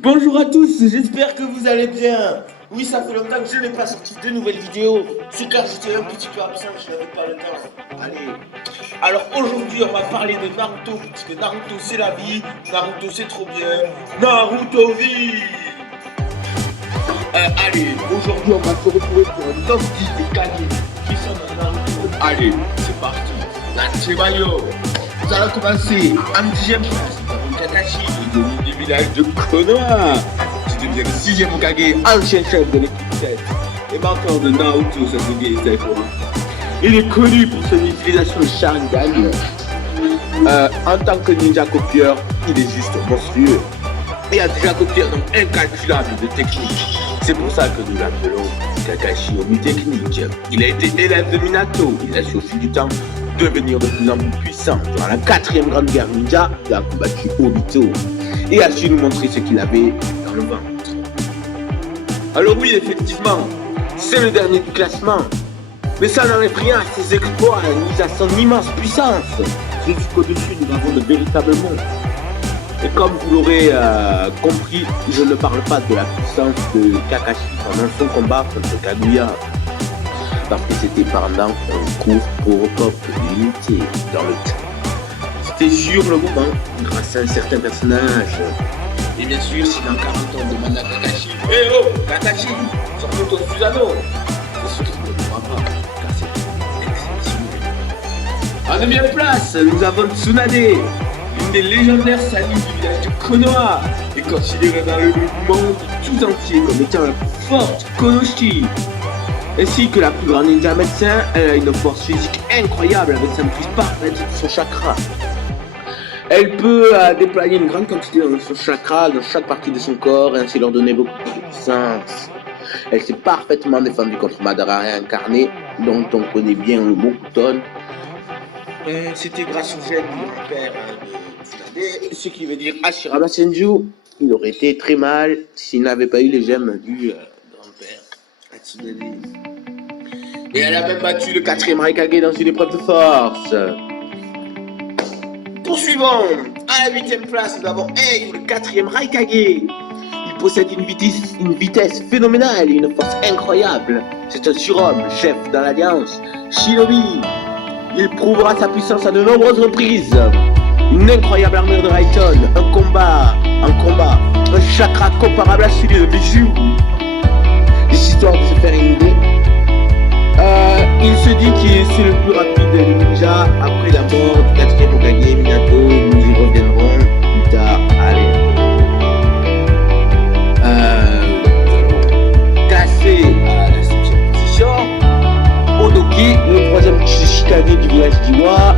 Bonjour à tous, j'espère que vous allez bien. Oui, ça fait longtemps que je n'ai pas sorti de nouvelles vidéos. C'est car j'étais un petit peu absent, je n'avais pas le temps. Allez. Alors aujourd'hui, on va parler de Naruto, parce que Naruto c'est la vie, Naruto c'est trop bien, Naruto vie. Allez, aujourd'hui on va se retrouver pour un top 10 des Kage qui sont dans Naruto. Allez, c'est parti. Natsubayo. Nous allons commencer en 10e place. Kakashi, le du village de Konoha, qui devient le 6e Hokage, ancien chef de l'équipe 7, et mentor de Naruto Sasuke Sakura. Il est connu pour son utilisation de Sharingan. En tant que ninja copieur, il est juste monstrueux. Il a déjà copié un nombre incalculable de techniques. C'est pour ça que nous l'appelons Kakashi Omi Technique. Il a été élève de Minato. Il a su au fil du temps devenir de plus en plus puissant. Durant la 4e grande guerre ninja, il a combattu Obito et a su nous montrer ce qu'il avait dans le ventre. Alors oui, effectivement, c'est le dernier du classement. Mais ça n'enlève rien à ses exploits ni à son immense puissance. C'est jusqu'au-dessus, nous avons de véritables mondes. Et comme vous l'aurez compris, je ne parle pas de la puissance de Kakashi pendant son combat contre Kaguya. Parce que c'était pendant un cours pour pop limité dans le temps. C'était sur le moment, grâce à un certain personnage. Et bien sûr, si dans 40 ans on demande à Kakashi, hey oh, Kakashi, sors-nous ton Susanoo. C'est sûr qu'il ne pourra pas, car c'est exceptionnel. En 9e place, nous avons Tsunade, l'une des légendaires salis du village de Konoha, et considérée dans le monde tout entier comme étant la plus forte Konoshi. Ainsi que la plus grande ninja médecin, elle a une force physique incroyable avec sa maîtrise parfaite de son chakra. Elle peut déployer une grande quantité de son chakra dans chaque partie de son corps et ainsi leur donner beaucoup plus de puissance. Elle s'est parfaitement défendue contre Madara réincarné, dont on connaît bien le mot Kuton. C'était grâce au gène du grand-père de Tsunade, ce qui veut dire Hashirama Senju. Il aurait été très mal s'il n'avait pas eu les gemmes du grand-père Tsunade. Et elle a même battu le 4e Raikage dans une épreuve de force. Poursuivons. À la 8e place, nous avons Ei, le 4e Raikage. Il possède une vitesse phénoménale et une force incroyable. C'est un surhomme, chef dans l'Alliance, Shinobi. Il prouvera sa puissance à de nombreuses reprises. Une incroyable armure de Raiden, un combat, un chakra comparable à celui de Biju. Histoire de se faire une idée, il se dit qu'il est le plus rapide des ninjas après la mort du 4e Hokage Minato. Nous y reviendrons plus tard. Allez. Classé à la 7e position, Onoki, le 3e Shikage du village d'Iwa.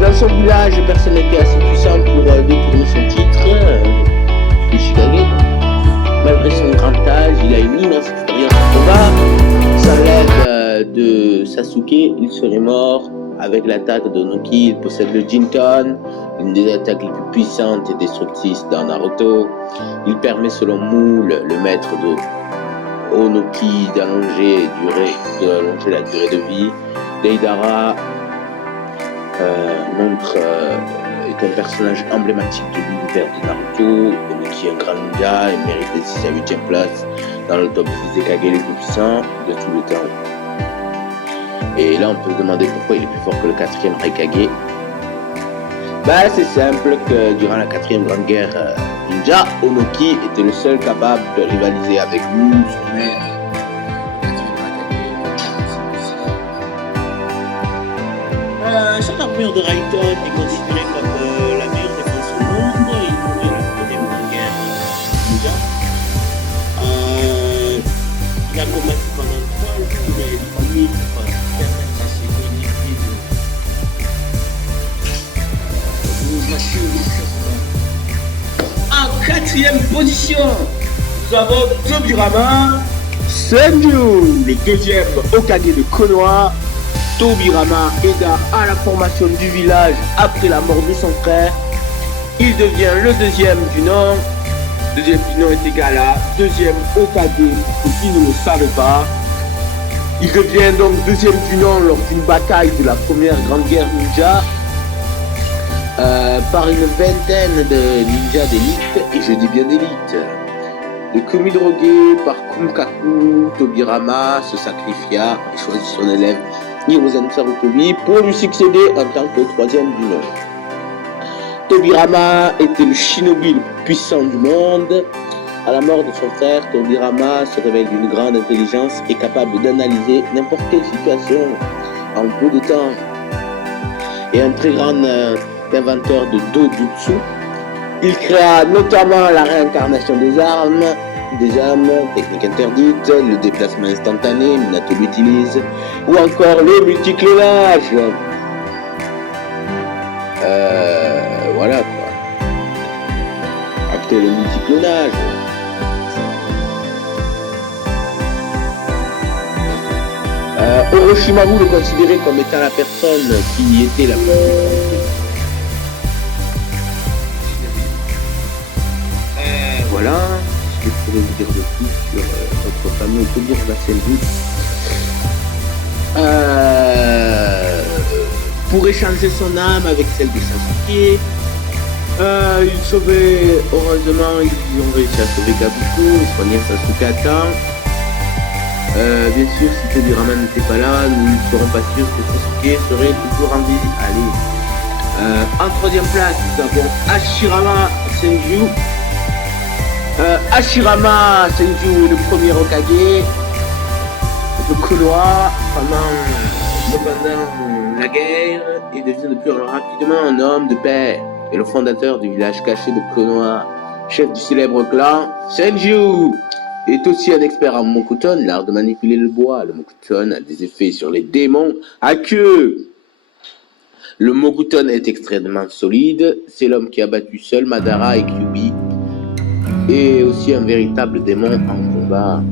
Dans son village, personne n'était assez puissant pour détourner son titre. Le Shikage. Malgré son grand âge, il a une immense expérience de combat. Sans l'aide de Sasuke, il serait mort. Avec l'attaque d'Onoki, il possède le Jinton, une des attaques les plus puissantes et destructrices dans Naruto. Il permet selon Moule, le maître de Onoki, d'allonger la durée de vie. Deidara est un personnage emblématique de l'univers de Naruto. Onoki est un grand ninja et mérite les 6 à 8e place dans le top 10 des Kage les plus puissants de tout le temps. Et là on peut se demander pourquoi il est plus fort que le 4e Raikage. Bah c'est simple que durant la 4e grande guerre ninja, Onoki était le seul capable de rivaliser avec nous, son maître. Cette armure de Raiden est considérée comme la meilleure défense au monde. Il mourut à la première grande guerre ninja. Il a combattu pendant 3 jours et 3 nuits pour permettre à ses coéquipiers de passer au En 4e position, nous avons Tobirama Senju, le 2e Hokage de Konoha. Tobirama aida à la formation du village après la mort de son frère. Il devient le 2e du nom. 2e du nom est égal à 2e Hokage, pour ceux qui ne le savent pas. Il devient donc 2e du nom lors d'une bataille de la première grande guerre ninja. par une vingtaine de ninjas d'élite, et je dis bien d'élite. Le commis drogué par Kumkaku, Tobirama se sacrifia et choisit son élève Hiruzen Sarutobi pour lui succéder en tant que troisième du nom. Tobirama était le shinobi le plus puissant du monde. À la mort de son frère, Tobirama se révèle d'une grande intelligence et capable d'analyser n'importe quelle situation en peu de temps. Et un très grand inventeur de dojutsu. Il créa notamment la réincarnation des hommes, technique interdite, le déplacement instantané, Minato l'utilise, ou encore le multiclonage. Voilà quoi. Acter le multiclonage. Orochimaru le considérait comme étant la personne qui était la plus puissante. Voilà ce que je pourrais vous dire de plus sur notre fameux Tobirama Senju. Pour échanger son âme avec celle de Sasuke, ils sauvaient, heureusement, ils ont réussi à sauver Kabuto, ils soignaient Sasuke à temps. Bien sûr, si Tobirama n'était pas là, nous ne serons pas sûrs que Sasuke serait toujours en vie. Allez. En troisième place, nous avons Hashirama Senju. Hashirama Senju est le premier Hokage de Konoha pendant la guerre et devient depuis rapidement un homme de paix et le fondateur du village caché de Konoha, chef du célèbre clan Senju. Est aussi un expert en Mokuton, l'art de manipuler le bois. Le Mokuton a des effets sur les démons à queue. Le Mokuton est extrêmement solide. C'est l'homme qui a battu seul Madara et Kyuubi. Et aussi un véritable démon en combat.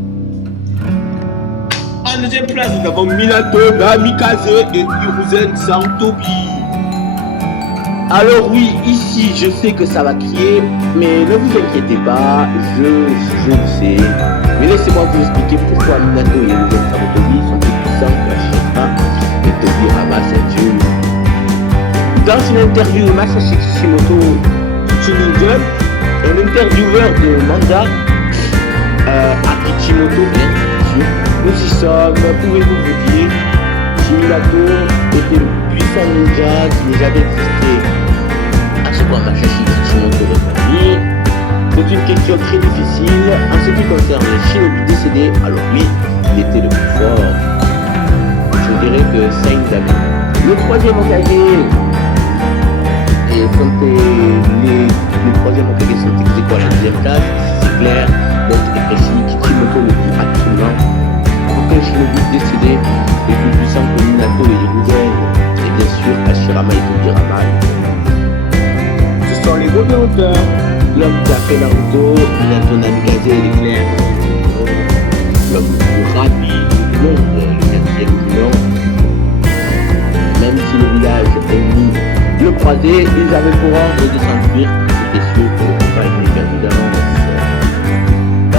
En deuxième place, nous avons Minato, Namikaze et Hiruzen Sarutobi. Alors oui, ici, je sais que ça va crier, mais ne vous inquiétez pas, je le sais. Mais laissez-moi vous expliquer pourquoi Minato et Hiruzen Sarutobi sont plus puissants que Hashirama et Tobirama Senju. Dans une interview de Masashi Kishimoto Tsuningen, un intervieweur de manga à Kishimoto, bien sûr, nous y sommes, pouvez-vous vous dire si Minato était le puissant ninja qui n'ait jamais existé? À ce point, Masashi Kishimoto répondit: c'est une question très difficile. En ce qui concerne les shinobi décédés, alors oui, il était le plus fort. Je dirais que Saint David. Le troisième Hokage, et les troisième Hokage sont ex-aequo à la deuxième place, c'est clair, net et précis. Kishimoto le dit absolument. Aucun shinobi décédé est plus puissant que Minato et Hiruzen, et bien sûr Hashirama et Tobirama. Ce sont les deux auteurs, l'homme qui a fait Naruto, Minato Namikaze et l'éclair, l'homme le plus rapide du monde, le quatrième du nom. Même si le village ennemi le croisait, ils avaient pour ordre de s'enfuir, c'était sûr que le combat était perdu d'avance.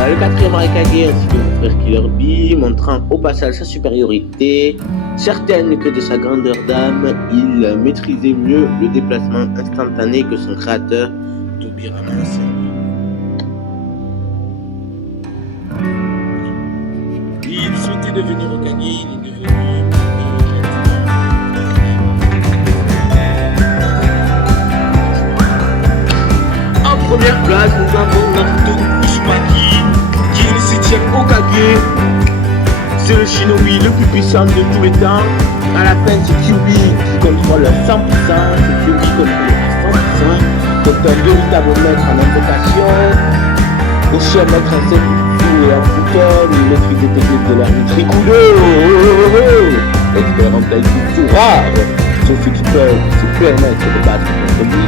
Le quatrième Hokage ainsi que le frère Killer Bee, montrant au passage sa supériorité, certaine que de sa grandeur d'âme, il maîtrisait mieux le déplacement instantané que son créateur, Tobirama Senju. Il souhaitait devenir Hokage, il est devenu. En première place, nous avons Naruto Uzumaki, qui est le 7ème Hokage. C'est le shinobi le plus puissant de tous les temps. À la fin, c'est Kyuubi qui contrôle à 100%. C'est Kyuubi qui contrôle à 100%. Donc un véritable maître en invocation. Aussi un maître en senjutsu et en futon. Il maîtrise des techniques de l'arme Trikudo. Expert en taijutsu rare. Sauf ceux qui peuvent se permettre de battre contre lui.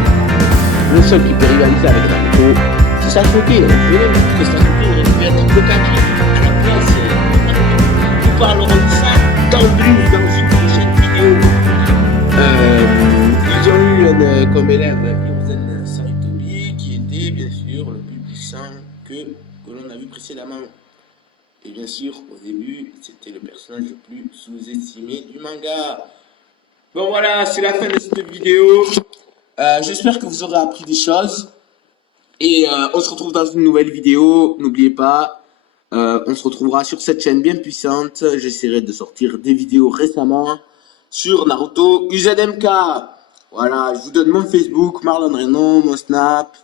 Le seul qui peut rivaliser avec Naruto, c'est Sasuke. Je veux dire que Sasuke aurait pu être Hokage à la place. Nous parlerons de ça dans une prochaine vidéo. Ils ont eu comme élève Hiruzen Sarutobi, qui était bien sûr le plus puissant que l'on a vu précédemment. Et bien sûr, au début, c'était le personnage le plus sous-estimé du manga. Bon voilà, c'est la fin de cette vidéo. J'espère que vous aurez appris des choses. Et on se retrouve dans une nouvelle vidéo. N'oubliez pas, on se retrouvera sur cette chaîne bien puissante. J'essaierai de sortir des vidéos récemment sur Naruto UZMK. Voilà, je vous donne mon Facebook, Marlon Reno, mon Snap,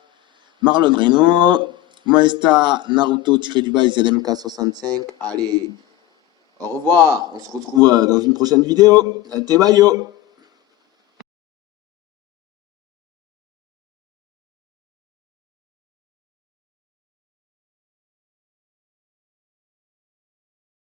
Marlon Reno, mon Insta, Naruto-ZMK65. Allez, au revoir. On se retrouve dans une prochaine vidéo. Tebayo.